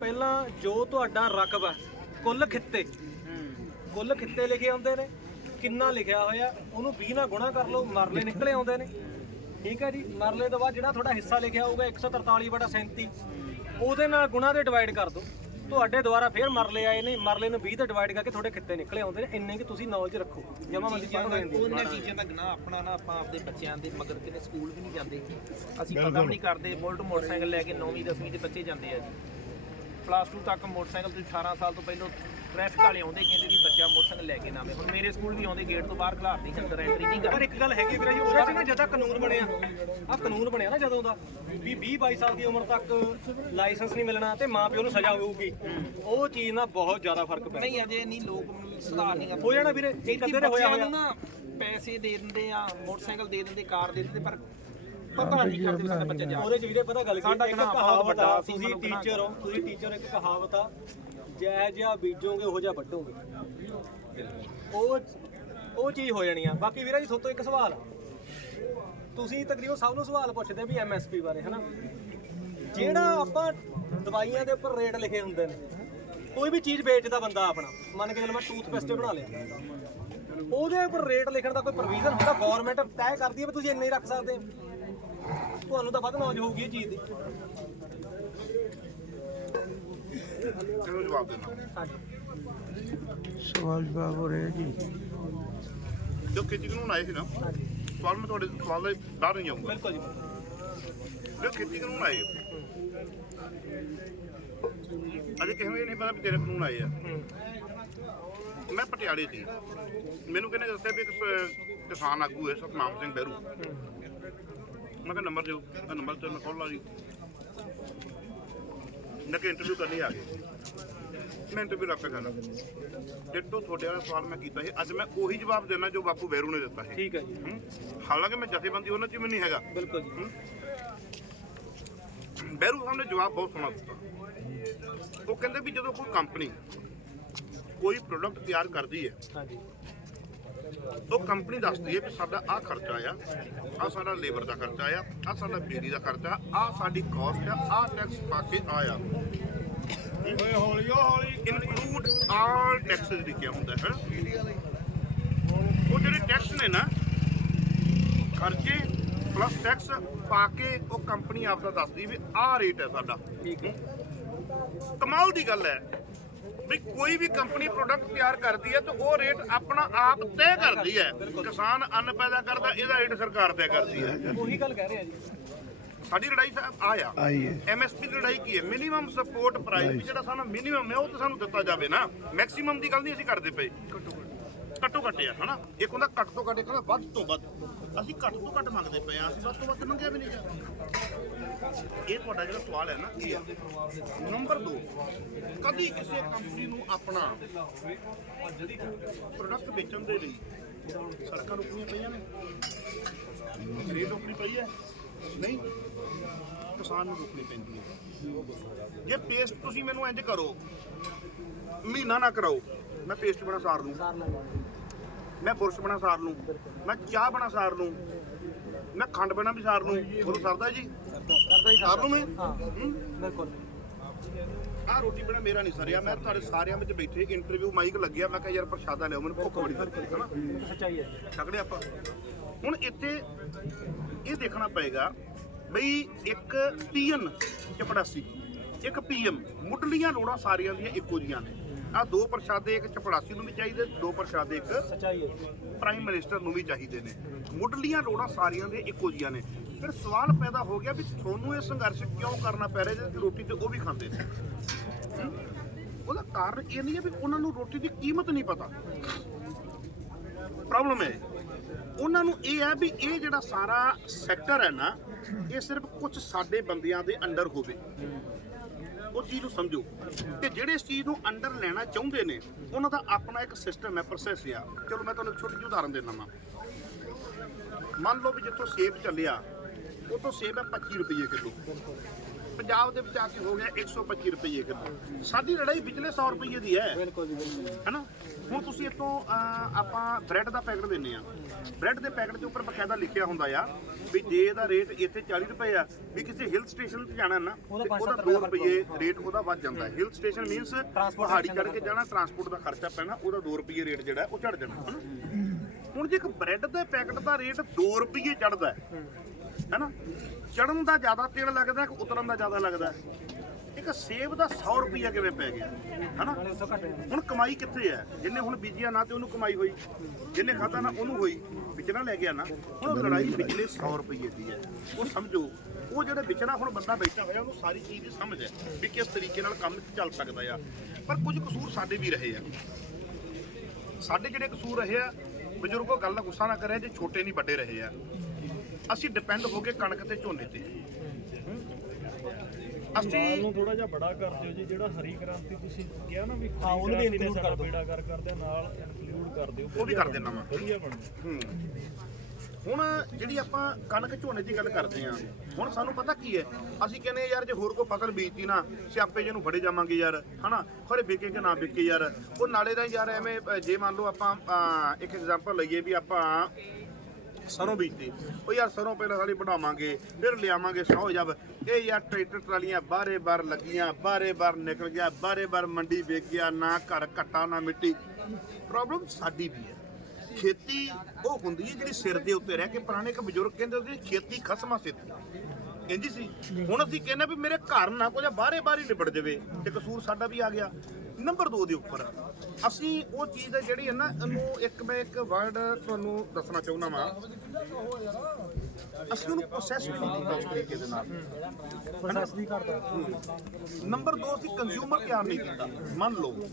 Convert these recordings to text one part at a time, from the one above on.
ਪਹਿਲਾਂ ਜੋ ਤੁਹਾਡਾ ਰਕਬਾ ਕੁੱਲ ਖਿੱਤੇ। ਕੁੱਲ ਖਿੱਤੇ ਲਿਖੇ ਆਉਂਦੇ ਨੇ ਕਿੰਨਾ ਲਿਖਿਆ ਹੋਇਆ ਉਹਨੂੰ 20 ਨਾਲ ਗੁਣਾ ਕਰ ਲਓ ਮਰਲੇ ਨਿਕਲੇ ਆਉਂਦੇ ਨੇ। ਠੀਕ ਹੈ ਜੀ ਮਰਲੇ ਤੋਂ ਬਾਅਦ ਜਿਹੜਾ ਤੁਹਾਡਾ ਹਿੱਸਾ ਲਿਖਿਆ ਹੋਊਗਾ 143 ਬਟਾ 37 ਉਹਦੇ ਨਾਲ ਗੁਣਾ ਦੇ ਡਿਵਾਈਡ ਕਰ ਦਿਓ। ਤੁਹਾਡੇ ਦੁਆਰਾ ਫੇਰ ਮਰਲੇ ਆਏ ਨੇ ਮਰਲੇ ਨੂੰ 20 ਤੇ ਡਿਵਾਈਡ ਕਰਕੇ ਤੁਹਾਡੇ ਖਿੱਤੇ ਨਿਕਲੇ ਆਉਂਦੇ ਨੇ ਇੰਨੇ ਕਿ ਤੁਸੀਂ ਨੌਲੇਜ ਰੱਖੋ। ਜਮਾ ਮੰਦੀ ਪੜ੍ਹ ਲੈਂਦੇ ਉਹਨਾਂ ਚੀਜ਼ਾਂ ਦਾ ਗਨਾ ਆਪਣਾ ਨਾ ਆਪਾਂ ਆਪਦੇ ਬੱਚਿਆਂ ਦੇ ਮਗਰ ਕਿਤੇ ਸਕੂਲ ਵੀ ਨਹੀਂ ਜਾਂਦੇ। ਅਸੀਂ ਪਤਾ ਵੀ ਨਹੀਂ ਕਰਦੇ ਬੁਲਟ ਮੋਟਰਸਾਈਕਲ ਲੈ ਕੇ 9ਵੀਂ 10ਵੀਂ ਦੇ ਬੱਚੇ ਜਾਂਦੇ ਆ ਜੀ। ਪਲੱਸ 2 ਤੱਕ ਮੋਟਰਸਾਈਕਲ ਤੁਸੀਂ 18 ਸਾਲ ਤੋਂ ਪਹਿਲਾਂ ਟ੍ਰੈਫਿਕ ਵਾਲੇ ਆਉਂਦੇ ਕਹਿੰਦੇ ਵੀ ਬੱਚਾ ਮੋਟਰਸਾਈਕਲ ਲੈ ਕੇ ਨਾ ਆਵੇ। ਹੁਣ ਮੇਰੇ ਸਕੂਲ ਵੀ ਆਉਂਦੇ ਗੇਟ ਤੋਂ ਬਾਹਰ ਖਲਾਰਦੇ ਅੰਦਰ ਐਂਟਰੀ ਨਹੀਂ ਪਰ ਕਰਦੇ ਇੱਕ ਗੱਲ ਹੈਗੀ ਵੀਰੇ ਜੀ ਉਹਦੇ ਚ ਨਾ ਜਦੋਂ ਕਾਨੂੰਨ ਬਣਿਆ ਆ ਕਾਨੂੰਨ ਬਣਿਆ ਨਾ ਜਦੋਂ ਦਾ ਵੀ 20 22 ਸਾਲ ਦੀ ਉਮਰ ਤੱਕ ਲਾਇਸੈਂਸ ਨਹੀਂ ਮਿਲਣਾ ਤੇ ਮਾਂ ਪਿਓ ਨੂੰ ਸਜ਼ਾ ਹੋਊਗੀ ਉਹ ਚੀਜ਼ ਨਾਲ ਬਹੁਤ ਜ਼ਿਆਦਾ ਫ਼ਰਕ ਪੈ ਨਹੀਂ ਅਜੇ ਨਹੀਂ ਲੋਕ ਨੂੰ ਸੁਧਾਰ ਨਹੀਂ ਕਰਦੇ ਹੋ ਜਾਣਾ ਵੀਰੇ ਇੱਕ ਅੱਧੇ ਦੇ ਹੋਇਆ ਨਾ ਪੈਸੇ ਦੇ ਦਿੰਦੇ ਆ ਮੋਟਰਸਾਈਕਲ ਦੇ ਦਿੰਦੇ ਕਾਰ ਦੇ ਦਿੰਦੇ ਪਰ ਪਤਾ ਨਹੀਂ ਕਰਦੇ ਵੀ ਸਾਡਾ ਬੱਚਾ ਜਾ ਉਹਦੇ ਚ ਵੀਰੇ ਪਤਾ ਗੱਲ ਕੀ ਸਾਡਾ ਇੱਕ ਗੁਨਾਹ ਬਹੁਤ ਕਹਾਵਤ ਵੱਡਾ ਆ ਸੀ, ਤੁਸੀਂ ਮਤਲਬ ਗੁਨਾਹ ਟੀਚਰ ਹੋ ਤੁਸੀਂ ਟੀਚਰ ਇੱਕ ਕਹਾਵਤ ਆ ਜੈ ਜਿਹਾ ਬੀਜੋਗੇ ਉਹ ਜਿਹਾ ਵੱਢੋਗੇ। ਉਹ ਉਹ ਚੀਜ਼ ਹੋ ਜਾਣੀ ਆ। ਬਾਕੀ ਵੀਰੇ ਜੀ ਤੁਹਾਡੇ ਤੋਂ ਇੱਕ ਸਵਾਲ ਆ। ਤੁਸੀਂ ਤਕਰੀਬਨ ਸਭ ਨੂੰ ਸਵਾਲ ਪੁੱਛਦੇ ਵੀ ਐਮਐਸਪੀ ਬਾਰੇ ਹਨਾ? ਜਿਹੜਾ ਆਪਾਂ ਦਵਾਈਆਂ ਦੇ ਉੱਪਰ ਰੇਟ ਲਿਖੇ ਹੁੰਦੇ ਨੇ ਕੋਈ ਵੀ ਚੀਜ਼ ਵੇਚਦਾ ਬੰਦਾ ਆਪਣਾ ਮੰਨ ਕੇ ਚੱਲ ਮੈਂ ਟੂਥਪੇਸਟ ਬਣਾ ਲਿਆ। ਉਹਦੇ ਉੱਪਰ ਰੇਟ ਲਿਖਣ ਦਾ ਕੋਈ ਪ੍ਰੋਵੀਜ਼ਨ ਹੁੰਦਾ? ਗਵਰਨਮੈਂਟ ਤੈਅ ਕਰਦੀ ਹੈ ਵੀ ਤੁਸੀਂ ਇੰਨੇ ਹੀ ਰੱਖ ਸਕਦੇ ਹੋ। ਤੁਹਾਨੂੰ ਤਾਂ ਵੱਧ ਨੌਲੇਜ ਹੋਊਗੀ ਇਹ ਚੀਜ਼ ਦੀ। ਚਲੋ ਜਵਾਬ ਦੇਣਾ? ਹਾਂਜੀ। ਸਵਾਲ ਜਵਾਬ ਹੋ ਰਿਹਾ ਜੀ। ਜੋ ਖੇਤੀ ਕਾਨੂੰਨ ਆਏ ਸੀ ਨਾ। ਹਾਂਜੀ। ਸਵਾਲ ਮੈਂ ਤੁਹਾਡੇ ਸਵਾਲ ਦੇ ਬਾਹਰ ਨਹੀਂ ਜਾਊਂਗਾ ਬਿਲਕੁਲ ਜੀ। ਜੋ ਖੇਤੀ ਕਾਨੂੰਨ ਆਏ ਅਜੇ ਕਿਸੇ ਨੂੰ ਇਹ ਨਹੀਂ ਪਤਾ ਵੀ ਤੇਰੇ ਕਾਨੂੰਨ ਆਏ ਆ। ਮੈਂ ਪਟਿਆਲੇ ਸੀ ਮੈਨੂੰ ਕਿਹਨੇ ਦੱਸਿਆ ਵੀ ਇੱਕ ਸ- ਕਿਸਾਨ ਆਗੂ ਹੈ ਸਤਨਾਮ ਸਿੰਘ ਬਹਿਰੂ। ਮੈਂ ਕਿਹਾ ਨੰਬਰ ਦਿਓ ਮੈਂ ਨੰਬਰ ਤੇ ਮੈਂ ਕਾਲ ਲਾ ਲਈ ਮੈਂ ਕਿ ਇੰਟਰਵਿਊ ਕਰਨੀ ਆ ਗਏ। ਮੈਂ ਇੰਟਰਵਿਊ ਰੱਖ ਕੇ ਕਰਨਾ ਤੁਹਾਡੇ ਵਾਲਾ ਸਵਾਲ ਮੈਂ ਕੀਤਾ ਸੀ। ਅੱਜ ਮੈਂ ਉਹੀ ਜਵਾਬ ਦੇਣਾ ਜੋ ਬਾਪੂ ਬਹਿਰੂ ਨੇ ਦਿੱਤਾ ਸੀ। ਠੀਕ ਹੈ ਜੀ। ਹੂੰ? ਹਾਲਾਂਕਿ ਮੈਂ ਜਥੇਬੰਦੀ ਉਹਨਾਂ ਚ ਵੀ ਨਹੀਂ ਹੈਗਾ। ਬਿਲਕੁਲ ਜੀ। ਬਹਿਰੂ ਸਾਹਿਬ ਨੇ ਜਵਾਬ ਬਹੁਤ ਸੋਹਣਾ ਦਿੱਤਾ। ਉਹ ਕਹਿੰਦੇ ਵੀ ਜਦੋਂ ਕੋਈ ਕੰਪਨੀ ਕੋਈ ਪ੍ਰੋਡਕਟ ਤਿਆਰ ਕਰਦੀ ਹੈ ਹਾਂਜੀ। ਉਹ ਕੰਪਨੀ ਦੱਸਦੀ ਹੈ ਵੀ ਸਾਡਾ ਆਹ ਖਰਚਾ ਆ ਆਹ ਸਾਡਾ ਲੇਬਰ ਦਾ ਖਰਚਾ ਆ ਆਹ ਸਾਡਾ ਬਿਜਲੀ ਦਾ ਖਰਚਾ ਆਹ ਸਾਡੀ ਕਾਸਟ ਆ ਆਹ ਟੈਕਸ ਪਾ ਕੇ ਆਇਆ। ਓਏ ਹੌਲੀ ਹੌਲੀ। ਇਨਕਲੂਡ ਆਲ ਟੈਕਸਸ ਲਿਖਿਆ ਹੁੰਦਾ ਹੈ। ਉਹ ਜਿਹੜੇ ਟੈਕਸ ਨੇ ਨਾ ਖਰਚੇ ਪਲੱਸ ਟੈਕਸ ਪਾ ਕੇ ਉਹ ਕੰਪਨੀ ਆਪ ਦਾ ਦੱਸਦੀ ਵੀ ਆਹ ਰੇਟ ਹੈ ਸਾਡਾ। ਠੀਕ ਹੈ। ਕਮਾਲ ਦੀ ਗੱਲ ਹੈ। ਵੀ ਕੋਈ ਵੀ ਕੰਪਨੀ ਪ੍ਰੋਡਕਟ ਤਿਆਰ ਕਰਦੀ ਹੈ ਤਾਂ ਉਹ ਰੇਟ ਆਪਣਾ ਆਪ ਤੈਅ ਕਰਦੀ ਹੈ। ਕਿਸਾਨ ਅੰਨ ਪੈਦਾ ਕਰਦਾ ਇਹਦਾ ਰੇਟ ਸਰਕਾਰ ਤੈਅ ਕਰਦੀ ਹੈ। ਉਹੀ ਗੱਲ ਕਹਿ ਰਹੇ ਆ ਜੀ। ਸਾਡੀ ਲੜਾਈ ਸਾਹਿਬ ਆ ਆ। ਆਈ ਹੈ। ਐਮਐਸਪੀ ਦੀ ਲੜਾਈ ਕੀ ਹੈ? ਮਿਨੀਮਮ ਸਪੋਰਟ ਪ੍ਰਾਈਸ ਵੀ ਜਿਹੜਾ ਸਾਨੂੰ ਮਿਨੀਮਮ ਹੈ ਉਹ ਤਾਂ ਸਾਨੂੰ ਦਿੱਤਾ ਜਾਵੇ ਨਾ। ਮੈਕਸਿਮਮ ਦੀ ਗੱਲ ਨਹੀਂ ਅਸੀਂ ਕਰਦੇ ਪਏ। ਘੱਟੋ ਘੱਟ। ਆ ਹਨਾ? ਇੱਕ ਹੁੰਦਾ ਘੱਟ ਤੋਂ ਘੱਟ ਇੱਕ ਹੁੰਦਾ ਵੱਧ ਤੋਂ ਵੱਧ। ਅਸੀਂ ਘੱਟ ਤੋਂ ਘੱਟ ਮੰਗਦੇ ਪਏ ਆ, ਅਸੀਂ ਵੱਧ ਤੋਂ ਵੱਧ ਮੰਗਿਆ ਵੀ ਨਹੀਂ ਗਾ। ਇਹ ਤੁਹਾਡਾ ਜਿਹੜਾ ਸਵਾਲ ਹੈ ਨਾ, ਇਹ ਹੈ ਨੰਬਰ 2 ਕਦੀ ਕਿਸੇ ਕੰਪਨੀ ਨੂੰ ਆਪਣਾ ਪ੍ਰੋਡਕਟ ਵੇਚਣ ਦੇ ਲਈ ਸੜਕਾਂ ਰੁਕਣੀਆਂ ਪਈਆਂ ਨੇ? ਰੇਟ ਰੁਕਣੀ ਪਈ ਹੈ? ਨਹੀਂ। ਕਿਸਾਨ ਨੂੰ ਰੁਕਣੀ ਪੈਂਦੀ ਹੈ। ਜੇ ਪੇਸਟ ਤੁਸੀਂ ਮੈਨੂੰ ਇੰਜ ਕਰੋ, ਮਹੀਨਾ ਨਾ ਕਰਾਓ, ਮੈਂ ਪੇਸਟ ਬਣਾ ਸਾਰ ਲੂੰ ਮੈਂ ਬੁਰਸ਼ ਬਣਾ ਸਾਰ ਲੂੰ ਮੈਂ ਚਾਹ ਬਣਾ ਸਾਰ ਲੂੰ ਮੈਂ ਖੰਡ ਬਣਾ ਵੀ ਸਾਰ ਲੂੰ। ਉਹ ਸਰਦਾ ਜੀ? ਕਰਦਾ ਹੀ ਸਾਰ ਲੂੰ ਮੈਂ? ਹਾਂ? ਬਿਲਕੁਲ। ਆਹ ਰੋਟੀ ਬਣਾ ਮੇਰਾ ਨਹੀਂ ਸਰਿਆ ਮੈਂ ਤੁਹਾਡੇ ਸਾਰਿਆਂ ਵਿੱਚ ਬੈਠੇ ਇੰਟਰਵਿਊ ਮਾਈਕ ਲੱਗਿਆ ਮੈਂ ਕਿਹਾ ਯਾਰ ਪ੍ਰਸ਼ਾਦਾ ਲਿਓ ਮੈਨੂੰ ਭੁੱਖ ਬੜੀ ਲੱਗੀ ਹੈ ਨਾ ਸੱਚਾਈ ਹੈ। ਛਕੜੇ ਆਪਾਂ। ਹੁਣ ਇੱਥੇ ਇਹ ਦੇਖਣਾ ਪਏਗਾ ਬਈ ਇੱਕ ਪੀਐਨ ਚਪੜਾਸੀ ਇੱਕ ਪੀਐਮ ਮੁੱਢਲੀਆਂ ਲੋੜਾਂ ਸਾਰੀਆਂ ਦੀਆਂ ਇੱਕੋ ਜੀਆਂ ਨੇ। ਆ ਦੋ ਪ੍ਰਸ਼ਾਦੇ ਇੱਕ ਚਪੜਾਸੀ ਨੂੰ ਵੀ ਚਾਹੀਦੇ ਦੋ ਪ੍ਰਸ਼ਾਦੇ ਇੱਕ ਸੱਚਾਈ ਹੈ। ਪ੍ਰਾਈਮ ਮਿਨਿਸਟਰ ਨੂੰ ਵੀ ਚਾਹੀਦੇ ਨੇ। ਮੁੱਢਲੀਆਂ ਲੋੜਾਂ ਸਾਰੀਆਂ ਦੇ ਇੱਕੋ ਜੀਆਂ ਨੇ। ਫਿਰ ਸਵਾਲ ਪੈਦਾ ਹੋ ਗਿਆ ਵੀ ਤੁਹਾਨੂੰ ਇਹ ਸੰਘਰਸ਼ ਕਿਉਂ ਕਰਨਾ ਪੈ ਰਿਹਾ ਜੇ ਰੋਟੀ ਤੇ ਉਹ ਵੀ ਖਾਂਦੇ ਨੇ? ਉਹਦਾ ਕਾਰਨ ਇਹ ਨਹੀਂ ਹੈ ਵੀ ਉਹਨਾਂ ਨੂੰ ਰੋਟੀ ਦੀ ਕੀਮਤ ਨਹੀਂ ਪਤਾ। ਪ੍ਰੋਬਲਮ ਹੈ ਉਹਨਾਂ ਨੂੰ ਇਹ ਹੈ ਵੀ ਇਹ ਜਿਹੜਾ ਸਾਰਾ ਸੈਕਟਰ ਹੈ ਨਾ ਇਹ ਸਿਰਫ ਕੁਝ ਸਾਡੇ ਬੰਦਿਆਂ ਦੇ ਅੰਡਰ ਹੋਵੇ। ਉਹ ਚੀਜ਼ ਨੂੰ ਸਮਝੋ ਤੇ ਜਿਹੜੇ ਇਸ ਚੀਜ਼ ਨੂੰ ਅੰਡਰ ਲੈਣਾ ਚਾਹੁੰਦੇ ਨੇ, ਉਹਨਾਂ ਦਾ ਆਪਣਾ ਇੱਕ ਸਿਸਟਮ ਹੈ ਪ੍ਰੋਸੈਸ ਆ ਚਲੋ, ਮੈਂ ਤੁਹਾਨੂੰ ਇੱਕ ਛੋਟੀ ਜਿਹੀ ਉਦਾਹਰਨ ਦੇਣਾ ਵਾ। ਮੰਨ ਲਓ ਵੀ ਜਿੱਥੋਂ ਸੇਬ ਚੱਲਿਆ ਉਤੋਂ ਸੇਬ ਹੈ 25 ਰੁਪਏ ਕਿਲੋ। ਪੰਜਾਬ ਦੇ ਵਿੱਚ ਆ ਕੇ ਹੋ ਗਿਆ 125 ਰੁਪਏ ਕਿਲੋ ਸਾਡੀ ਲੜਾਈ ਪਿਛਲੇ 100 ਰੁਪਏ ਦੀ ਹੈ। ਬਿਲਕੁਲ ਹੈਨਾ? ਹੁਣ ਤੁਸੀਂ ਇਤੋਂ ਆਪਾਂ ਬ੍ਰੈਡ ਦਾ ਪੈਕਟ ਦਿੰਨੇ ਆ ਬ੍ਰੈਡ ਦੇ ਪੈਕਟ ਦੇ ਉੱਪਰ ਬਕਾਇਦਾ ਲਿਖਿਆ ਹੁੰਦਾ ਆ ਵੀ ਜੇ ਇਹਦਾ ਰੇਟ ਇੱਥੇ 40 ਰੁਪਏ ਆ ਵੀ ਕਿਸੇ ਹਿਲ ਸਟੇਸ਼ਨ ਤੇ ਜਾਣਾ ਨਾ ਉਹਦਾ ਤੇ ਪੰਜ ਉਹਦਾ ਸੱਤ 2 ਰੁਪਏ ਰੇਟ ਉਹਦਾ ਵੱਧ ਜਾਂਦਾ ਹਿਲ ਸਟੇਸ਼ਨ ਮੀਨਸ ਪਹਾੜੀ ਚੜ੍ਹ ਕੇ ਜਾਣਾ ਟਰਾਂਸਪੋਰਟ ਦਾ ਖਰਚਾ ਪੈਣਾ ਉਹਦਾ 2 ਰੁਪਏ ਰੇਟ ਜਿਹੜਾ ਉਹ ਚੜ ਜਾਣਾ ਹੁਣ ਜੇ ਇੱਕ ਬ੍ਰੈਡ ਦੇ ਪੈਕਟ ਦਾ ਰੇਟ 2 ਰੁਪਏ ਚੜਦਾ ਹੈਨਾ? ਚੜਨ ਦਾ ਜ਼ਿਆਦਾ ਤੇਲ ਲੱਗਦਾ ਕਿ ਉਤਰਨ ਦਾ ਜ਼ਿਆਦਾ ਲੱਗਦਾ? ਇੱਕ ਸੇਬ ਦਾ 100 ਰੁਪਏ ਕਿਵੇਂ ਪੈ ਗਿਆ? ਹੈਨਾ? ਹੁਣ ਕਮਾਈ ਕਿੱਥੇ ਹੈ? ਜਿੰਨੇ ਹੁਣ ਬੀਜਿਆ ਨਾ ਤੇ ਉਹਨੂੰ ਕਮਾਈ ਹੋਈ। ਜਿੰਨੇ ਖਾਦਾ ਨਾ ਉਹਨੂੰ ਹੋਈ। ਵਿਚਣਾ ਲੈ ਗਿਆ ਨਾ। ਹੁਣ ਉਹ ਲੜਾਈ ਵਿਚਲੇ 100 ਰੁਪਏ ਦੀ ਹੈ। ਉਹ ਸਮਝੋ ਉਹ ਜਿਹੜੇ ਵਿਚਣਾ ਹੁਣ ਬੰਦਾ ਬੈਠਾ ਹੋਇਆ ਉਹਨੂੰ ਸਾਰੀ ਚੀਜ਼ ਦੀ ਸਮਝ ਹੈ ਵੀ ਕਿਸ ਤਰੀਕੇ ਨਾਲ ਕੰਮ ਚੱਲ ਸਕਦਾ ਆ। ਪਰ ਕੁਝ ਕਸੂਰ ਸਾਡੇ ਵੀ ਰਹੇ ਆ। ਸਾਡੇ ਜਿਹੜੇ ਕਸੂਰ ਰਹੇ ਆ? ਬਜ਼ੁਰਗੋ ਗੱਲ ਦਾ ਗੁੱਸਾ ਨਾ ਕਰਿਆ ਜੇ ਛੋਟੇ ਨਹੀਂ ਵੱਡੇ ਰਹੇ ਆ। ਅਸੀਂ ਡਿਪੈਂਡ ਹੋ ਕੇ ਕਣਕ ਤੇ ਝੋਨੇ ਤੇ। ਅਸੀਂ ਨੂੰ ਥੋੜਾ ਜਿਹਾ ਬੜਾ ਕਰ ਦਿਓ ਜੀ ਜਿਹੜਾ ਹਰੀ ਕ੍ਰਾਂਤੀ ਤੁਸੀਂ ਕਿਹਾ ਨਾ ਵੀ ਹਾਂ, ਉਹਨੂੰ ਵੀ include ਕਰ ਦਿਓ। ਬੇੜਾ ਕਰ ਕਰਦੇ ਨਾਲ ਇਨਕਲੂਡ ਕਰ ਦਿਓ। ਉਹ ਵੀ ਕਰ ਦੇਣਾ ਵਾ ਵਧੀਆ ਬਣਦਾ ਹੂੰ। ਹੁਣ ਜਿਹੜੀ ਆਪਾਂ ਕਣਕ ਝੋਨੇ ਦੀ ਗੱਲ ਕਰਦੇ ਆ ਹੁਣ ਸਾਨੂੰ ਪਤਾ ਕੀ ਹੈ? ਅਸੀਂ ਕਹਿੰਦੇ ਯਾਰ ਜੇ ਹੋਰ ਕੋਈ ਫਸਲ ਬੀਜਤੀ ਨਾ ਸਿਆਪੇ ਜਿਹਨੂੰ ਫੜੇ ਜਾਵਾਂਗੇ ਯਾਰ ਹਨਾ? ਖਰੇ ਵਿਕੇ ਕਿ ਨਾ ਵਿਕੇ ਯਾਰ? ਉਹ ਨਾਲੇ ਦਾ ਯਾਰ ਐਵੇਂ ਜੇ ਮੰਨ ਲਓ ਆਪਾਂ ਇੱਕ ਐਗਜ਼ਾਮਪਲ ਲਈਏ ਵੀ ਆਪਾਂ ਸਰੋਂ ਬੀਜਦੇ। ਉਹ ਯਾਰ ਸਰੋਂ ਪਹਿਲਾਂ ਸਾਡੀ ਬਣਾਵਾਂਗੇ, ਫਿਰ ਲਿਆਵਾਂਗੇ ਸੌ ਜਬ। ਇਹ ਯਾਰ ਟਰੈਕਟਰ ਟਰਾਲੀਆਂ ਬਾਰੇ ਬਾਰ ਲੱਗੀਆਂ, ਬਾਰੇ ਬਾਰ ਨਿਕਲ ਗਿਆ, ਬਾਰੇ ਬਾਰ ਮੰਡੀ ਵੇਚ ਗਿਆ, ਨਾ ਘਰ ਕੱਟਾ ਨਾ ਮਿੱਟੀ। ਪ੍ਰੋਬਲਮ ਸਾਡੀ ਵੀ ਹੈ। ਖੇਤੀ ਉਹ ਹੁੰਦੀ ਹੈ ਜਿਹੜੀ ਸਿਰ ਦੇ ਉੱਤੇ ਰਹਿ ਕੇ, ਪੁਰਾਣੇ ਇੱਕ ਬਜ਼ੁਰਗ ਕਹਿੰਦੇ ਹੁੰਦੇ ਸੀ ਖੇਤੀ ਖਸਮਾ ਸਿੱਧੀ ਕਹਿੰਦੀ ਸੀ, ਹੁਣ ਅਸੀਂ ਕਹਿੰਦੇ ਵੀ ਮੇਰੇ ਘਰ ਨਾ ਕੁਝ ਬਾਹਰੇ ਬਾਹਰ ਹੀ ਨਿਬੜ ਜਾਵੇ, ਤੇ ਕਸੂਰ ਸਾਡਾ ਵੀ ਆ ਗਿਆ। ਨੰਬਰ 2 ਦੇ ਉੱਪਰ। ਅਸੀਂ ਉਹ ਚੀਜ਼ ਹੈ ਜਿਹੜੀ ਹੈ ਨਾ ਇਹਨੂੰ ਇੱਕ ਮੈਂ ਇੱਕ ਵਰਡ ਤੁਹਾਨੂੰ ਦੱਸਣਾ ਚਾਹੁੰਦਾ ਵਾਂ। ਅਸੀਂ ਉਹਨੂੰ ਪ੍ਰੋਸੈਸ ਨਹੀਂ ਕੀਤਾ ਉਸ ਤਰੀਕੇ ਦੇ ਨਾਲ ਪ੍ਰੋਸੈਸ ਦੀ ਕਰਦਾ ਨੰਬਰ 2 ਅਸੀਂ ਕੰਜ਼ਿਊਮਰ ਤਿਆਰ ਨਹੀਂ ਕੀਤਾ ਮੰਨ ਲਓ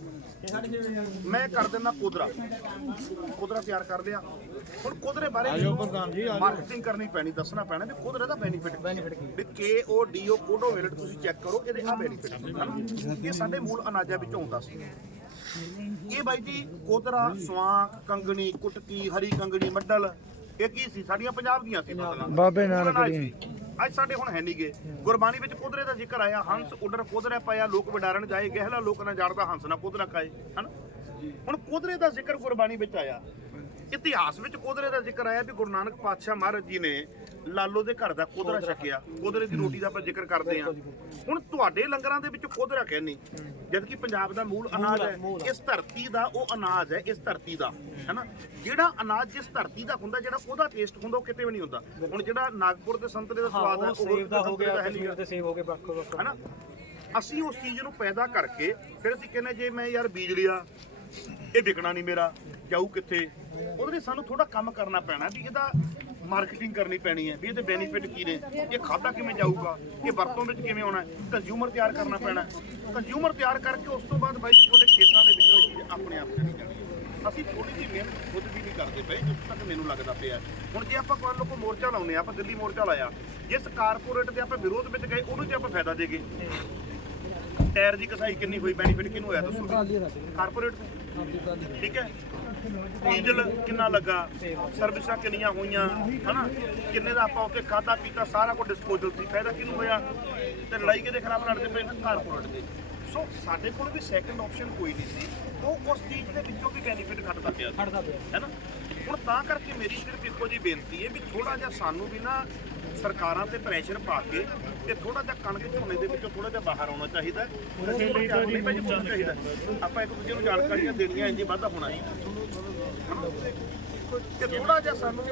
ਮੈਂ ਕਰ ਦਿੰਦਾ ਕੁਦਰਾ ਕੁਦਰਾ ਤਿਆਰ ਕਰ ਲਿਆ। ਹੁਣ ਕੁਦਰੇ ਬਾਰੇ ਮਾਰਕੀਟਿੰਗ ਕਰਨੀ ਪੈਣੀ ਦੱਸਣਾ ਪੈਣਾ ਵੀ ਕੁਦਰੇ ਦਾ ਬੈਨੀਫਿਟ ਬੈਨੀਫਿਟ ਕੀ ਵੀ ਕੇ ਓ ਡੀ ਓ ਕੋਡੋ ਵੈਲਟ ਤੁਸੀਂ ਚੈੱਕ ਕਰੋ ਇਹਦੇ ਆ ਬੈਨੀਫਿਟ ਇਹ ਸਾਡੇ ਮੂਲ ਅਨਾਜਾਂ ਵਿੱਚੋਂ ਆਉਂਦਾ ਸੀ। ਇਹ ਬਾਈ ਜੀ ਕੋਦਰਾ ਸਵਾਂ ਕੰਗਣੀ ਕੁਟਕੀ ਹਰੀ ਕੰਗਣੀ ਮੱਡਲ ਇਹ ਕੀ ਸੀ? ਸਾਡੀਆਂ ਪੰਜਾਬ ਦੀਆਂ ਸੀ ਫਸਲਾਂ। ਬਾਬੇ ਨਾਨਕ ਦੀਆਂ। ਅੱਜ ਸਾਡੇ ਹੁਣ ਹੈ ਨਹੀਂਗੇ ਗੁਰਬਾਣੀ ਵਿੱਚ ਕੋਦਰੇ ਦਾ ਜ਼ਿਕਰ ਆਇਆ ਹੰਸ ਉਡਰ ਕੋਦਰੇ ਪਾਇਆ ਲੋਕ ਵਿਡਾਰਨ ਜਾਏ ਗਹਿਲਾ ਲੋਕ ਨਾ ਜਾਣਦਾ ਹੰਸ ਨਾ ਕੋਦਰਾ ਖਾਏ ਹਨ? ਹੁਣ ਕੋਦਰੇ ਦਾ ਜ਼ਿਕਰ ਗੁਰਬਾਣੀ ਵਿੱਚ ਆਇਆ। ਇਤਿਹਾਸ ਵਿੱਚ ਕੋਦਰੇ ਦਾ ਜ਼ਿਕਰ ਆਇਆ ਵੀ ਗੁਰੂ ਨਾਨਕ ਪਾਤਸ਼ਾਹ ਮਹਾਰਾਜ ਜੀ ਨੇ ਲਾਲੋ ਦੇ ਘਰ ਦਾ ਕੋਦਰਾ ਛਕਿਆ। ਕੋਦਰੇ ਦੀ ਰੋਟੀ ਦਾ ਆਪਾਂ ਜ਼ਿਕਰ ਕਰਦੇ ਹਾਂ। ਹੁਣ ਤੁਹਾਡੇ ਲੰਗਰਾਂ ਦੇ ਵਿੱਚ ਕੋਦਰਾ ਕਹਿੰਨੀ ਜਦ ਕਿ ਪੰਜਾਬ ਦਾ ਮੂਲ ਅਨਾਜ ਹੈ ਇਸ ਧਰਤੀ ਦਾ ਉਹ ਅਨਾਜ ਹੈ ਇਸ ਧਰਤੀ ਦਾ ਹੈਨਾ? ਜਿਹੜਾ ਅਨਾਜ ਜਿਸ ਧਰਤੀ ਦਾ ਹੁੰਦਾ ਜਿਹੜਾ ਉਹਦਾ ਟੇਸਟ ਹੁੰਦਾ ਉਹ ਕਿਤੇ ਵੀ ਨਹੀਂ ਹੁੰਦਾ। ਹੁਣ ਜਿਹੜਾ ਨਾਗਪੁਰ ਦੇ ਸੰਤਰੇ ਦਾ ਸਵਾਦ ਹੈ ਉਹ ਸੇਬ ਦਾ ਹੋ ਗਿਆ ਕਸ਼ਮੀਰ ਦੇ ਸੇਬ ਹੋ ਗਏ ਵੱਖ ਵੱਖ ਹਨਾ? ਅਸੀਂ ਉਸ ਚੀਜ਼ ਨੂੰ ਪੈਦਾ ਕਰਕੇ ਫਿਰ ਅਸੀਂ ਕਹਿੰਦੇ ਜੇ ਮੈਂ ਯਾਰ ਬੀਜ ਲਿਆ ਇਹ ਵਿਕਣਾ ਨਹੀਂ ਮੇਰਾ ਜਾਊ ਕਿੱਥੇ? ਉਹਦੇ ਲਈ ਸਾਨੂੰ ਥੋੜਾ ਕੰਮ ਕਰਨਾ ਪੈਣਾ ਵੀ ਇਹਦਾ ਮਾਰਕੀਟਿੰਗ ਕਰਨੀ ਪੈਣੀ ਹੈ ਵੀ ਇਹਦੇ ਬੈਨੀਫਿਟ ਕੀ ਨੇ? ਇਹ ਖਾਦਾ ਕਿਵੇਂ ਜਾਊਗਾ? ਇਹ ਵਰਤੋਂ ਵਿੱਚ ਕਿਵੇਂ ਆਉਣਾ ਕੰਜ਼ਿਊਮਰ ਤਿਆਰ ਕਰਨਾ ਪੈਣਾ ਕੰਜ਼ਿਊਮਰ ਤਿਆਰ ਕਰਕੇ ਉਸ ਤੋਂ ਬਾਅਦ ਬਾਈ ਜੀ ਤੁਹਾਡੇ ਖੇਤਾਂ ਦੇ ਵਿੱਚੋਂ ਇਹ ਚੀਜ਼ ਆਪਣੇ ਆਪ ਚਲੀ ਜਾਣੀ ਹੈ। ਅਸੀਂ ਥੋੜੀ ਜਿਹੀ ਮਿਹਨਤ ਖੁਦ ਵੀ ਨਹੀਂ ਕਰਦੇ ਪਏ ਜਿੱਥੇ ਤੱਕ ਮੈਨੂੰ ਲੱਗਦਾ ਪਿਆ ਹੁਣ ਜੇ ਆਪਾਂ ਕੋਈ ਲੋਕ ਮੋਰਚਾ ਲਾਉਂਦੇ ਆ ਆਪਾਂ ਦਿੱਲੀ ਮੋਰਚਾ ਲਾਇਆ ਜਿਸ ਕਾਰਪੋਰੇਟ ਦੇ ਆਪਾਂ ਵਿਰੋਧ ਵਿੱਚ ਗਏ ਉਹਨੂੰ ਤੇ ਆਪਾਂ ਫਾਇਦਾ ਦੇਗੇ? ਟਾਇਰ ਦੀ ਕਸਾਈ ਕਿੰਨੀ ਹੋਈ ਬੈਨੀਫਿਟ ਕਿਹਨੂੰ ਹੋਇਆ ਦੱਸੋ ਕਾਰਪੋਰੇਟ ਨੂੰ। ਠੀਕ ਹੈ? ਡੀਜ਼ਲ ਕਿੰਨਾ ਲੱਗਾ? ਸਰਵਿਸਾਂ ਕਿੰਨੀਆਂ ਹੋਈਆਂ? ਹਨਾ? ਕਿੰਨੇ ਦਾ ਆਪਾਂ ਉੱਥੇ ਖਾਦਾ ਪੀਤਾ ਸਾਰਾ ਕੁਝ ਡਿਸਪੋਜ਼ਲ ਸੀ। ਫਾਇਦਾ ਕਿਹਨੂੰ ਹੋਇਆ? ਤੇ ਲੜਾਈ ਕਿਹਦੇ ਖਿਲਾਫ ਲੜਦੇ ਪਏ? ਨੇ ਕਾਰਪੋਰੇਟ ਦੇ ਸੋ ਸਾਡੇ ਕੋਲ ਵੀ ਸੈਕੰਡ ਆਪਸ਼ਨ ਕੋਈ ਨਹੀਂ ਸੀ। ਉਹ ਉਸ ਚੀਜ਼ ਦੇ ਵਿੱਚੋਂ ਵੀ ਬੈਨੀਫਿਟ ਖੱਟਦਾ ਪਿਆ ਖੜਦਾ ਪਿਆ। ਹੈਨਾ ਹੁਣ ਤਾਂ ਕਰਕੇ ਮੇਰੀ ਸਿਰਫ ਇੱਕੋ ਜੀ ਬੇਨਤੀ ਹੈ ਵੀ ਥੋੜਾ ਜਿਹਾ ਸਾਨੂੰ ਵੀ ਨਾ ਸਰਕਾਰਾਂ ਤੇ ਪ੍ਰੈਸ਼ਰ ਪਾ ਕੇ ਤੇ ਥੋੜਾ ਜਿਹਾ ਕਣਕ ਝੋਨੇ ਦੇ ਵਿੱਚੋਂ ਥੋੜਾ ਜਿਹਾ ਬਾਹਰ ਆਉਣਾ ਚਾਹੀਦਾ ਲਈ ਤਾਂ ਜੀ ਨਹੀਂ ਹੋਣਾ ਚਾਹੀਦਾ ਆਪਾਂ ਇੱਕ ਦੂਜੇ ਨੂੰ ਜਾਣਕਾਰੀਆਂ ਦੇਣੀਆਂ ਇੰਜ ਵਾਧਾ ਹੋਣਾ ਹੈ ਤੇ ਥੋੜਾ ਜਿਹਾ ਸਾਨੂੰ